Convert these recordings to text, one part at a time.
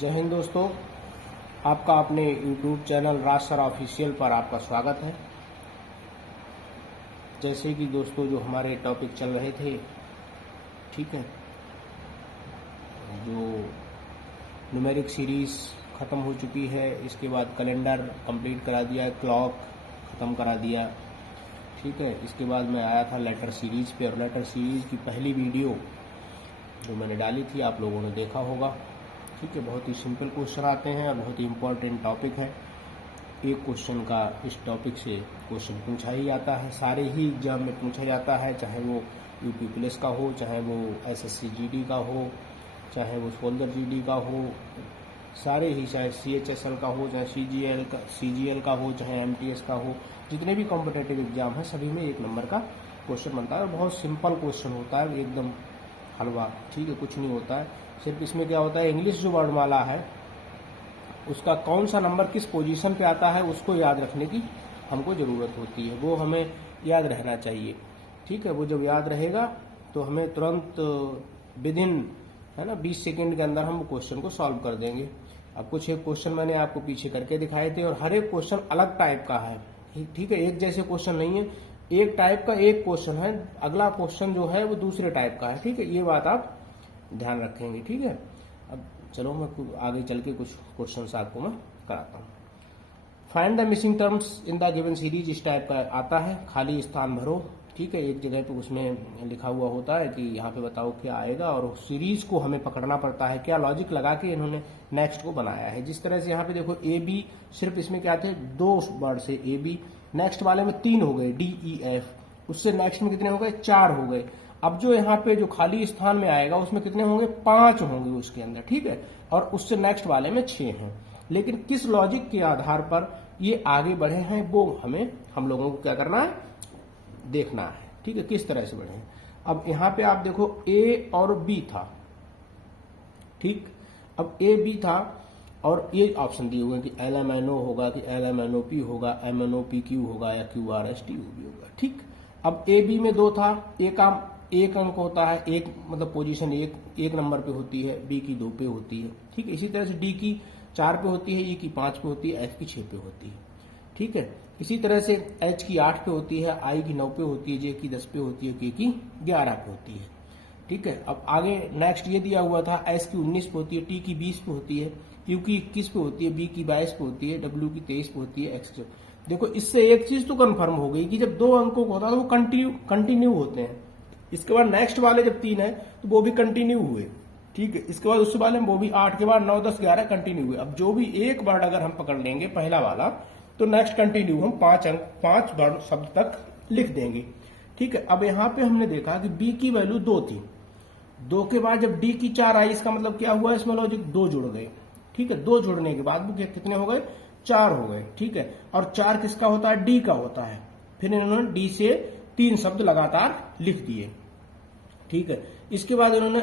जय हिंद दोस्तों, आपका अपने YouTube चैनल राज सर ऑफिशियल पर आपका स्वागत है। जैसे कि दोस्तों जो हमारे टॉपिक चल रहे थे, ठीक है, जो न्यूमेरिक सीरीज ख़त्म हो चुकी है, इसके बाद कैलेंडर कंप्लीट करा दिया, क्लॉक ख़त्म करा दिया, ठीक है। इसके बाद मैं आया था लेटर सीरीज पे, और लेटर सीरीज की पहली वीडियो जो मैंने डाली थी आप लोगों ने देखा होगा, ठीक है। बहुत ही सिंपल क्वेश्चन आते हैं और बहुत ही इम्पोर्टेंट टॉपिक है। एक क्वेश्चन का इस टॉपिक से क्वेश्चन पूछा ही जाता है, सारे ही एग्जाम में पूछा जाता है, चाहे वो यूपी पुलिस का हो, चाहे वो एसएससी जीडी का हो, चाहे वो सोल्जर जीडी का हो, सारे ही, चाहे सीएचएसएल का हो, चाहे सीजीएल का हो, चाहे एमटीएस का हो, जितने भी कॉम्पिटेटिव एग्जाम है सभी में 1 नंबर का क्वेश्चन बनता है। और बहुत सिंपल क्वेश्चन होता है, एकदम हलवा, ठीक है, कुछ नहीं होता है। सिर्फ इसमें क्या होता है, इंग्लिश जो वर्णमाला है उसका कौन सा नंबर किस पोजीशन पे आता है उसको याद रखने की हमको ज़रूरत होती है, वो हमें याद रहना चाहिए, ठीक है। वो जब याद रहेगा तो हमें तुरंत विदिन, है ना, 20 सेकंड के अंदर हम क्वेश्चन को सॉल्व कर देंगे। अब कुछ एक क्वेश्चन मैंने आपको पीछे करके दिखाए थे, और हर एक क्वेश्चन अलग टाइप का है, ठीक है, एक जैसे क्वेश्चन नहीं है, एक टाइप का एक क्वेश्चन है, अगला क्वेश्चन जो है वो दूसरे टाइप का है, ठीक है। ये बात आप ध्यान रखेंगे, ठीक है। अब चलो मैं आगे चल के कुछ क्वेश्चन आपको मैं कराता हूँ। Find the missing terms in the given series, इस टाइप का आता है, खाली स्थान भरो, ठीक है। एक जगह पे उसमें लिखा हुआ होता है कि यहाँ पे बताओ क्या आएगा, और सीरीज को हमें पकड़ना पड़ता है, क्या लॉजिक लगा के इन्होंने नेक्स्ट को बनाया है। जिस तरह से यहाँ पे देखो ए बी, सिर्फ इसमें क्या थे 2 वर्ड से ए बी, नेक्स्ट वाले में 3 हो गए डी ई एफ, उससे नेक्स्ट में कितने हो गए 4 हो गए। अब जो यहाँ पे जो खाली स्थान में आएगा उसमें कितने होंगे 5 होंगे उसके अंदर, ठीक है, और उससे नेक्स्ट वाले में 6 हैं। लेकिन किस लॉजिक के आधार पर ये आगे बढ़े हैं वो हम लोगों को क्या करना है, देखना है, ठीक है, किस तरह से बढ़े हैं। अब यहाँ पे आप देखो ए और बी था, ठीक, अब ए बी था और ये ऑप्शन दिए हुए हैं कि LMNO होगा, कि LMNOP होगा, MNOPQ होगा, या QRSTUV होगा, ठीक। अब ए बी में 2 था, एक अंक होता है, एक मतलब पोजीशन एक नंबर पे होती है, बी की 2 पे होती है, ठीक है। इसी तरह से डी की 4 पे होती है, ई की 5 पे होती है, एफ की 6 पे होती है, ठीक है। इसी तरह से एच की 8 पे होती है, आई की 9 पे होती है, जे की 10 पे होती है, के की 11 पे होती है, ठीक है। अब आगे नेक्स्ट ये दिया हुआ था, एस की 19 पे होती है, टी की 20 पे होती है, यू की 21 पे होती है, बी की 22 पे होती है, डब्ल्यू की 23 पे होती है, एक्स। देखो इससे एक चीज तो कंफर्म हो गई कि जब 2 अंकों को होता है तो वो कंटिन्यू होते हैं। इसके बाद नेक्स्ट वाले जब 3 है तो वो भी कंटिन्यू हुए, ठीक है। इसके बाद उससे वाले वो भी 8 के बाद 9, 10, 11 कंटिन्यू हुए। अब जो भी एक वर्ड अगर हम पकड़ लेंगे पहला वाला, तो नेक्स्ट कंटिन्यू हम 5 वर्ड शब्द तक लिख देंगे, ठीक है। अब यहाँ पे हमने देखा कि बी की वैल्यू 2 थी, 2 के बाद जब डी की 4 आई, इसका मतलब क्या हुआ, इसमें लॉजिक 2 जुड़ गए, ठीक है। 2 जुड़ने के बाद वो कितने हो गए 4 हो गए, ठीक है। और 4 किसका होता है, डी का होता है। फिर इन्होंने डी से 3 शब्द लगातार लिख दिए, ठीक है। इसके बाद इन्होंने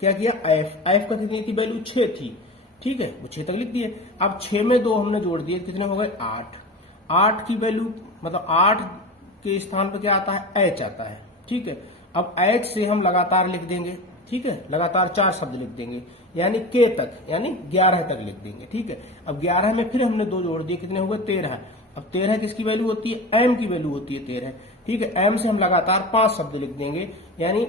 क्या किया, एफ का कितनी थी वैल्यू 6 थी, ठीक है, वो 6 तक लिख दिए। अब 6 में 2 हमने जोड़ दिए, कितने हो गए 8 की वैल्यू, मतलब 8 के स्थान पर क्या आता है, एच आता है, ठीक है। अब एच से हम लगातार लिख देंगे, ठीक है, लगातार 4 शब्द लिख देंगे, यानी के तक, यानी 11 तक लिख देंगे, ठीक है। अब 11 में फिर हमने 2 जोड़ दिए, कितने हो गए 13। अब 13 किसकी वैल्यू होती है, एम की वैल्यू होती है 13, ठीक है। एम से हम लगातार 5 शब्द लिख देंगे, यानी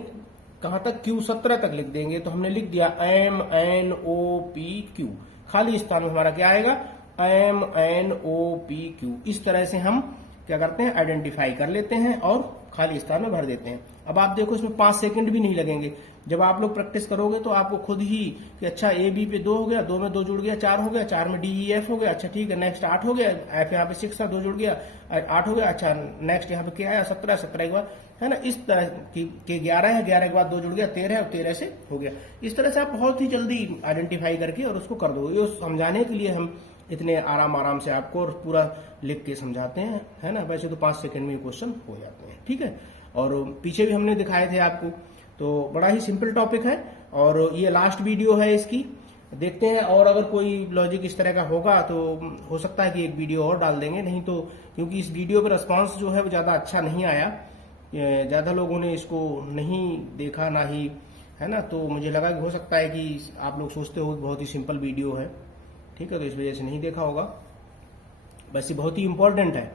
कहां तक, Q 17 तक लिख देंगे। तो हमने लिख दिया MNOPQ, खाली स्थान में हमारा क्या आएगा, MNOPQ। इस तरह से हम क्या करते हैं, आइडेंटिफाई कर लेते हैं और खाली स्थान में भर देते हैं। अब आप देखो इसमें 5 सेकंड भी नहीं लगेंगे। जब आप लोग प्रैक्टिस करोगे तो आपको खुद ही कि अच्छा ए बी पे 2 हो गया, 2 में 2 जुड़ गया 4 हो गया, 4 में डी ई एफ हो गया, अच्छा ठीक है, नेक्स्ट 8 हो गया, एफ यहाँ पे 6 था 2 जुड़ गया 8 हो गया, अच्छा नेक्स्ट यहाँ पे क्या आया 17, 17 के बाद, है ना, इस तरह के 11 है, 11 के बाद 2 जुड़ गया 13 और 13 से हो गया। इस तरह से आप बहुत ही जल्दी आइडेंटिफाई करके और उसको कर दो। ये समझाने के लिए हम इतने आराम से आपको और पूरा लिख के समझाते हैं, है ना। वैसे तो 5 सेकंड में क्वेश्चन हो जाते हैं, ठीक है। और पीछे भी हमने दिखाए थे आपको, तो बड़ा ही सिंपल टॉपिक है और ये लास्ट वीडियो है इसकी, देखते हैं। और अगर कोई लॉजिक इस तरह का होगा तो हो सकता है कि एक वीडियो और डाल देंगे, नहीं तो क्योंकि इस वीडियो पर रिस्पॉन्स जो है वो ज्यादा अच्छा नहीं आया, ज्यादा लोगों ने इसको नहीं देखा, ना ही है ना। तो मुझे लगा कि हो सकता है कि आप लोग सोचते हो कि बहुत ही सिंपल वीडियो है, ठीक है, तो इस वजह से नहीं देखा होगा। वैसे बहुत ही इंपॉर्टेंट है,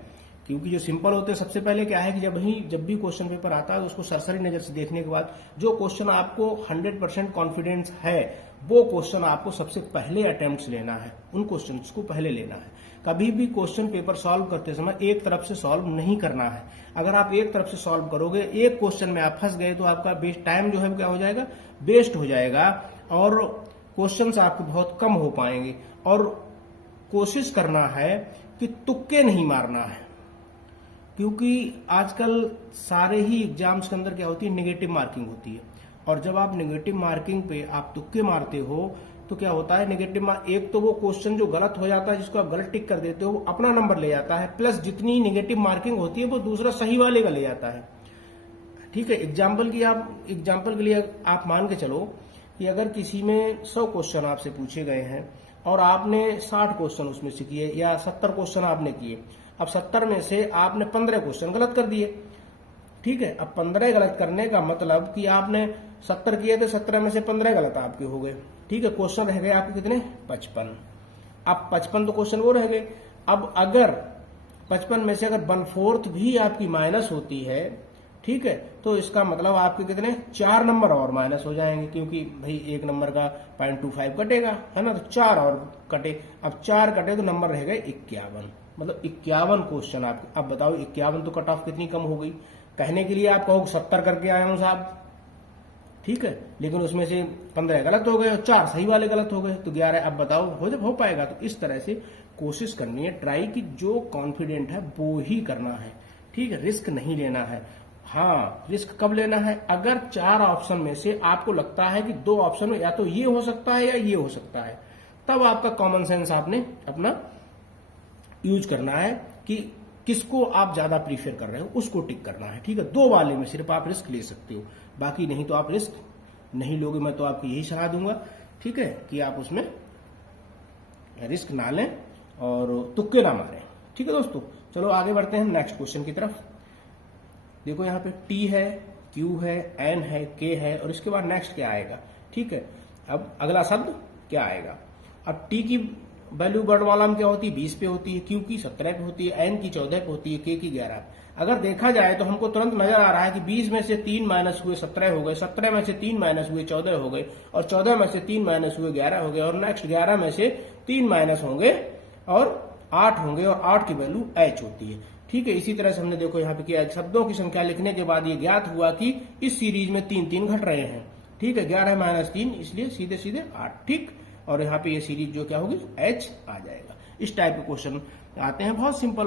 क्योंकि जो सिंपल होते हैं सबसे पहले क्या है कि जब भी क्वेश्चन पेपर आता है तो उसको सरसरी नजर से देखने के बाद जो क्वेश्चन आपको 100% कॉन्फिडेंस है वो क्वेश्चन आपको सबसे पहले अटेम्प्ट लेना है, उन क्वेश्चन को पहले लेना है। कभी भी क्वेश्चन पेपर सॉल्व करते समय एक तरफ से सॉल्व नहीं करना है। अगर आप एक तरफ से सॉल्व करोगे, एक क्वेश्चन में आप फंस गए तो आपका टाइम जो है क्या हो जाएगा, वेस्ट हो जाएगा और क्वेश्चन आपके बहुत कम हो पाएंगे। और कोशिश करना है कि तुक्के नहीं मारना है, क्योंकि आजकल सारे ही एग्जाम्स के अंदर क्या होती है, नेगेटिव मार्किंग होती है। और जब आप नेगेटिव मार्किंग पे आप तुक्के मारते हो तो क्या होता है, नेगेटिव एक तो वो क्वेश्चन जो गलत हो जाता है, जिसको आप गलत टिक कर देते हो, वो अपना नंबर ले जाता है, प्लस जितनी नेगेटिव मार्किंग होती है वो दूसरा सही वाले का ले जाता है। ठीक है, एग्जाम्पल के लिए आप मान के चलो कि अगर किसी में 100 क्वेश्चन आपसे पूछे गए हैं और आपने 60 क्वेश्चन उसमें से किए या 70 क्वेश्चन आपने किए, अब 70 में से आपने 15 क्वेश्चन गलत कर दिए। ठीक है, अब 15 गलत करने का मतलब कि आपने 70 किए थे, 17 में से 15 गलत आपके हो गए। ठीक है, क्वेश्चन रह गए आपके कितने, 55। अब 55 तो क्वेश्चन वो रह गए। अब अगर 55 में से अगर 1/4 भी आपकी माइनस होती है, ठीक है, तो इसका मतलब आपके कितने 4 नंबर और माइनस हो जाएंगे, क्योंकि भाई एक नंबर का 0.25 कटेगा, है ना, तो 4 और कटे। अब 4 कटे तो नंबर रह गए 51, मतलब 51 क्वेश्चन आपके। अब बताओ 51 तो कट ऑफ कितनी कम हो गई। कहने के लिए आप कहो 70 करके आया हूं साहब, ठीक है, लेकिन उसमें से 15 गलत हो गए और 4 सही वाले गलत हो गए, तो 11। अब बताओ हो पाएगा। तो इस तरह से कोशिश करनी है, ट्राई की जो कॉन्फिडेंट है वो ही करना है। ठीक है, रिस्क नहीं लेना है। हाँ, रिस्क कब लेना है, अगर 4 ऑप्शन में से आपको लगता है कि 2 ऑप्शन में या तो ये हो सकता है या ये हो सकता है, तब आपका कॉमन सेंस आपने अपना यूज करना है कि किसको आप ज्यादा प्रीफर कर रहे हो, उसको टिक करना है। ठीक है, 2 वाले में सिर्फ आप रिस्क ले सकते हो, बाकी नहीं तो आप रिस्क नहीं लोगे। मैं तो आपको यही सलाह दूंगा, ठीक है, कि आप उसमें रिस्क ना लें और तुक्के ना मारें। ठीक है दोस्तों, चलो आगे बढ़ते हैं नेक्स्ट क्वेश्चन की तरफ। देखो यहाँ पे T है, Q है, N है, K है और इसके बाद नेक्स्ट क्या आएगा। ठीक है, अब अगला शब्द क्या आएगा। अब T की वैल्यू वर्डमाला में क्या होती है, 20 पे होती है, Q की 17 पे होती है, N की 14 पे होती है, K की 11। अगर देखा जाए तो हमको तुरंत नजर आ रहा है कि 20 में से 3 माइनस हुए 17 हो गए, 17 में से 3 माइनस हुए 14 हो गए और 14 में से 3 माइनस हुए 11 हो गए और नेक्स्ट 11 में से 3 माइनस होंगे और 8 होंगे और 8 की वैल्यू H होती है। ठीक है, इसी तरह से हमने देखो यहाँ पे किया, शब्दों की संख्या लिखने के बाद ये ज्ञात हुआ कि इस सीरीज में 3 घट रहे हैं। ठीक है, 11 माइनस 3 इसलिए सीधे सीधे 8। ठीक, और यहाँ पे ये सीरीज जो क्या होगी, H आ जाएगा। इस टाइप के क्वेश्चन आते हैं, बहुत सिंपल,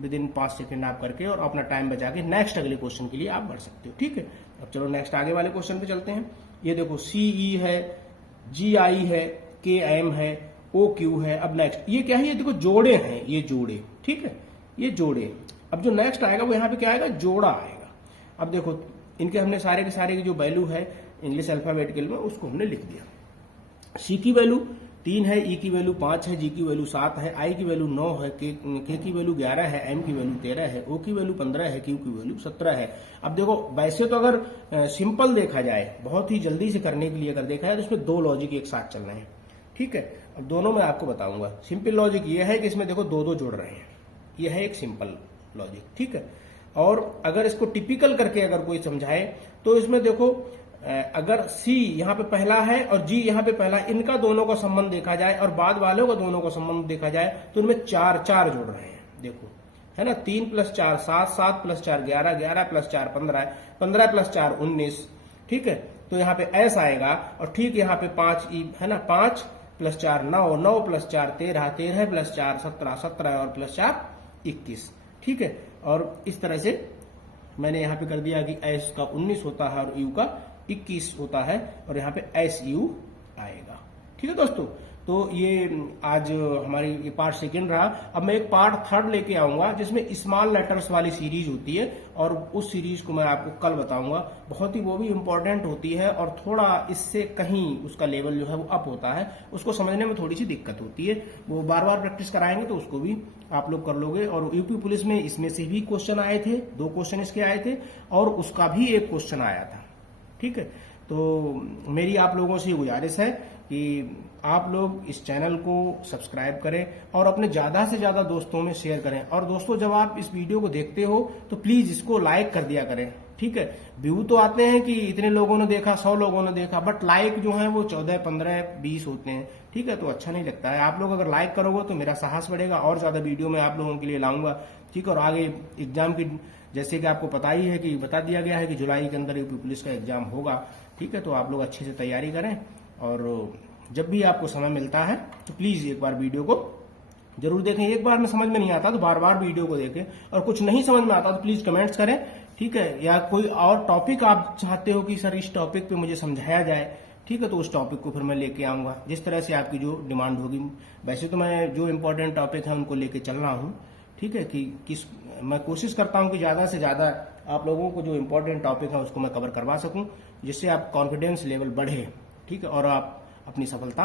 विद इन 5 सेकंड आप करके और अपना टाइम बचा के नेक्स्ट अगले क्वेश्चन के लिए आप बढ़ सकते हो। ठीक है, अब चलो नेक्स्ट आगे वाले क्वेश्चन पे चलते हैं। ये देखो CE है, GI है, KM है, OQ है। अब नेक्स्ट ये क्या है, ये देखो जोड़े हैं, ये जोड़े। ठीक है, ये जोड़े। अब जो नेक्स्ट आएगा वो यहाँ पे क्या आएगा, जोड़ा आएगा। अब देखो इनके हमने सारे के सारे की जो वैल्यू है इंग्लिश अल्फाबेटिकल में उसको हमने लिख दिया। C की वैल्यू 3 है, E की वैल्यू 5 है, G की वैल्यू 7 है, I की वैल्यू 9 है, K की वैल्यू 11 है, M की वैल्यू 13 है, O की वैल्यू 15 है, Q की वैल्यू 17 है। अब देखो वैसे तो अगर सिंपल देखा जाए, बहुत ही जल्दी से करने के लिए अगर देखा जाए तो इसमें 2 लॉजिक एक साथ चल रहे हैं। ठीक है, अब दोनों मैं आपको बताऊंगा। सिंपल लॉजिक ये है कि इसमें देखो 2 जुड़ रहे हैं, यह है एक सिंपल लॉजिक। ठीक है, और अगर इसको टिपिकल करके अगर कोई समझाए तो इसमें देखो अगर C यहाँ पे पहला है और G यहाँ पे पहला, इनका दोनों का संबंध देखा जाए और बाद वालों का दोनों का संबंध देखा जाए तो इनमें 4 जुड़ रहे हैं। देखो है ना, 3 + 4 7, 7 + 4 11, 11 + 4 15, 15 + 4 19। ठीक है, तो यहाँ पे S आएगा और ठीक यहाँ पे 5 है ना, 5 + 4 9, 9 + 4 13, 13 + 4 17, 17 और +4 21। ठीक है, और इस तरह से मैंने यहाँ पे कर दिया कि S का 19 होता है और U का 21 होता है और यहाँ पे SU आएगा। ठीक है दोस्तों, तो ये आज हमारी ये पार्ट 2 रहा। अब मैं एक पार्ट 3 लेके आऊंगा जिसमें स्मॉल लेटर्स वाली सीरीज होती है और उस सीरीज को मैं आपको कल बताऊंगा। बहुत ही वो भी इम्पोर्टेंट होती है और थोड़ा इससे कहीं उसका लेवल जो है वो अप होता है, उसको समझने में थोड़ी सी दिक्कत होती है। वो बार बार प्रैक्टिस कराएंगे तो उसको भी आप लोग कर लोगे। और यूपी पुलिस में इसमें से भी क्वेश्चन आए थे, 2 क्वेश्चन इसके आए थे और उसका भी एक क्वेश्चन आया था। ठीक है, तो मेरी आप लोगों से गुजारिश है कि आप लोग इस चैनल को सब्सक्राइब करें और अपने ज्यादा से ज्यादा दोस्तों में शेयर करें। और दोस्तों, जब आप इस वीडियो को देखते हो तो प्लीज इसको लाइक कर दिया करें, ठीक है। व्यू तो आते हैं कि इतने लोगों ने देखा, 100 लोगों ने देखा, बट लाइक जो है वो 14, 15, 20 होते हैं, ठीक है। तो अच्छा नहीं लगता है। आप लोग अगर लाइक करोगे तो मेरा साहस बढ़ेगा और ज्यादा वीडियो मैं आप लोगों के लिए लाऊंगा, ठीक है। और आगे एग्जाम की, जैसे कि आपको पता ही है कि बता दिया गया है कि जुलाई के अंदर यूपी पुलिस का एग्जाम होगा, ठीक है। तो आप लोग अच्छे से तैयारी करें और जब भी आपको समय मिलता है तो प्लीज एक बार वीडियो को जरूर देखें। एक बार में समझ में नहीं आता तो बार बार वीडियो को देखें, और कुछ नहीं समझ में आता तो प्लीज कमेंट्स करें, ठीक है। या कोई और टॉपिक आप चाहते हो कि सर इस टॉपिक पे मुझे समझाया जाए, ठीक है, तो उस टॉपिक को फिर मैं लेके आऊंगा जिस तरह से आपकी जो डिमांड होगी। वैसे तो मैं जो इम्पोर्टेंट टॉपिक है उनको लेके चल रहा हूँ, ठीक है, कि मैं कोशिश करता हूँ कि ज्यादा से ज्यादा आप लोगों को जो इम्पोर्टेंट टॉपिक है उसको मैं कवर करवा सकूं, जिससे आप कॉन्फिडेंस लेवल बढ़े, ठीक है, और आप अपनी सफलता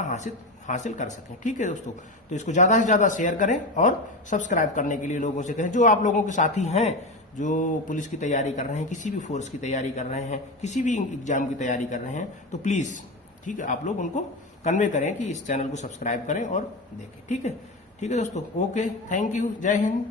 हासिल कर सकें, ठीक है दोस्तों। तो इसको ज्यादा से ज्यादा शेयर करें और सब्सक्राइब करने के लिए लोगों से कहें। जो आप लोगों के साथी हैं जो पुलिस की तैयारी कर रहे हैं, किसी भी फोर्स की तैयारी कर रहे हैं, किसी भी एग्जाम की तैयारी कर रहे हैं, तो प्लीज, ठीक है, आप लोग उनको कन्वे करें कि इस चैनल को सब्सक्राइब करें और देखें, ठीक है। ठीक है दोस्तों, ओके, थैंक यू, जय हिंद।